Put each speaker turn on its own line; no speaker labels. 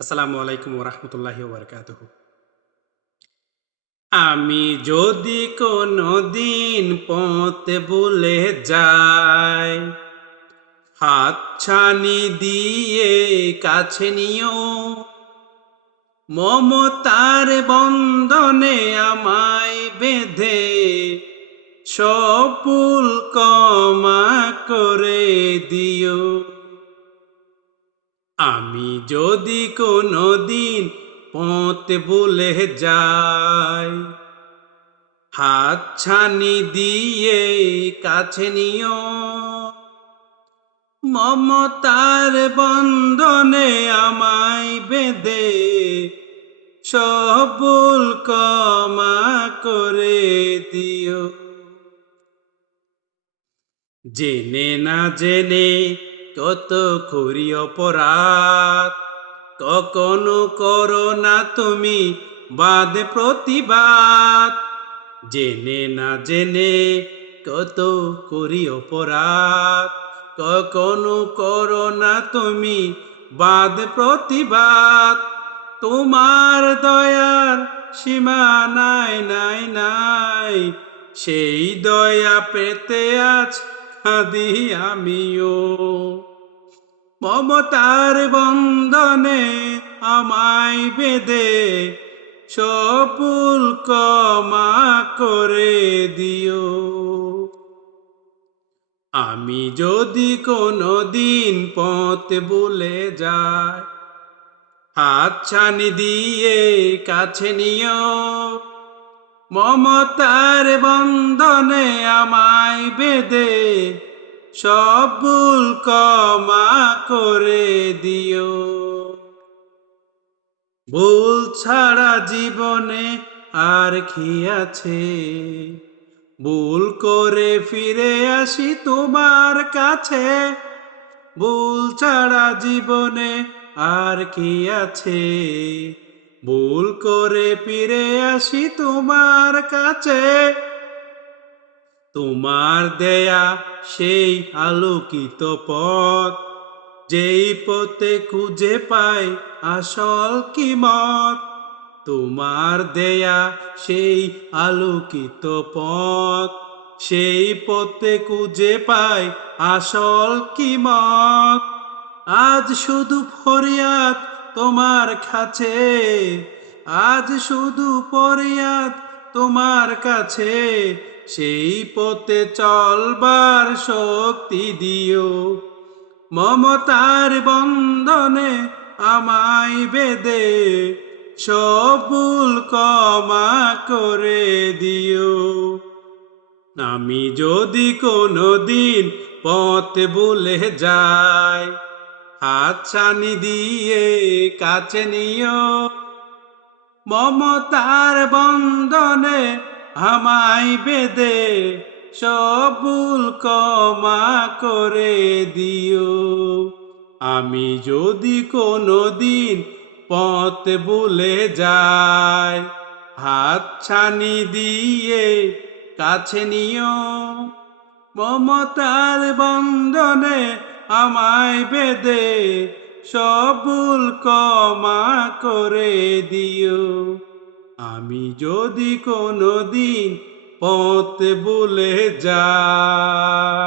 আসসালামু আলাইকুম ওরহমতুল্লাহি ওবরকাত আমি যদি কোনো দিন পথে বলে যাই, হাত ছানি দিয়ে কাছে নিও। মমতার বন্ধনে আমায় বেঁধে সপুল কমা করে দিও। আমি যদি কোনো দিন পথ বলে যাই, হাত ছানি দিয়ে কাছে নিও। মমতার বন্ধনে আমায় বেঁধে সবুল কমা করে দিও। জেনে না জেনে কত করি অপরাধ? কখনো করো না তুমি বাদ প্রতিবাদ। জেনে না জেনে কত করি অপরাধ। কখনো করো না তুমি বাদ প্রতিবাদ। তোমার দয়ার সীমা নাই নাই নাই। সেই দয়া পেতে আজ খাদি আমিও। মমতার বন্ধনে আমায় বেদে সপুল কমা করে দিও। আমি যদি কোনো দিন পথ বলে যাই হাত ছানি দিয়ে কাছে নিও। মমতার বন্ধনে আমায় বেদে সবুল কমা করে দিও। ভুল ছাড়া জীবনে আর কি আছে? ভুল করে ফিরে আসি তোমার কাছে। ভুল ছাড়া জীবনে আর কি আছে? ভুল করে ফিরে আসি তোমার কাছে। তোমার দেয়া সেই আলোকিত পথ, যেই পথে খুঁজে পাই আসল কিমত তোমার দেয়া সেই আলোকিত পথ, সেই পথে খুঁজে পাই আসল কি মত। আজ শুধু ফরিয়াদ তোমার কাছে, আজ শুধু ফরিয়াদ তোমার কাছে সেই পথে চলবার শক্তি দিও। মমতার বন্ধনে আমায় বেদে সবুল কমা করে দিও। আমি যদি কোনো দিন পথ বলে যাই, হাত ছানি দিয়ে কাছে নিও। মমতার বন্ধনে আমায় বেদে সবুল কমা করে দিও। আমি যদি কোনো দিন পথ বলে যাই, হাত ছানি দিয়ে কাছে নিও। মমতার বন্ধনে আমায় বেদে সবুল কমা করে দিও। আমি যদি কোনো দিন পথ বলে যাই।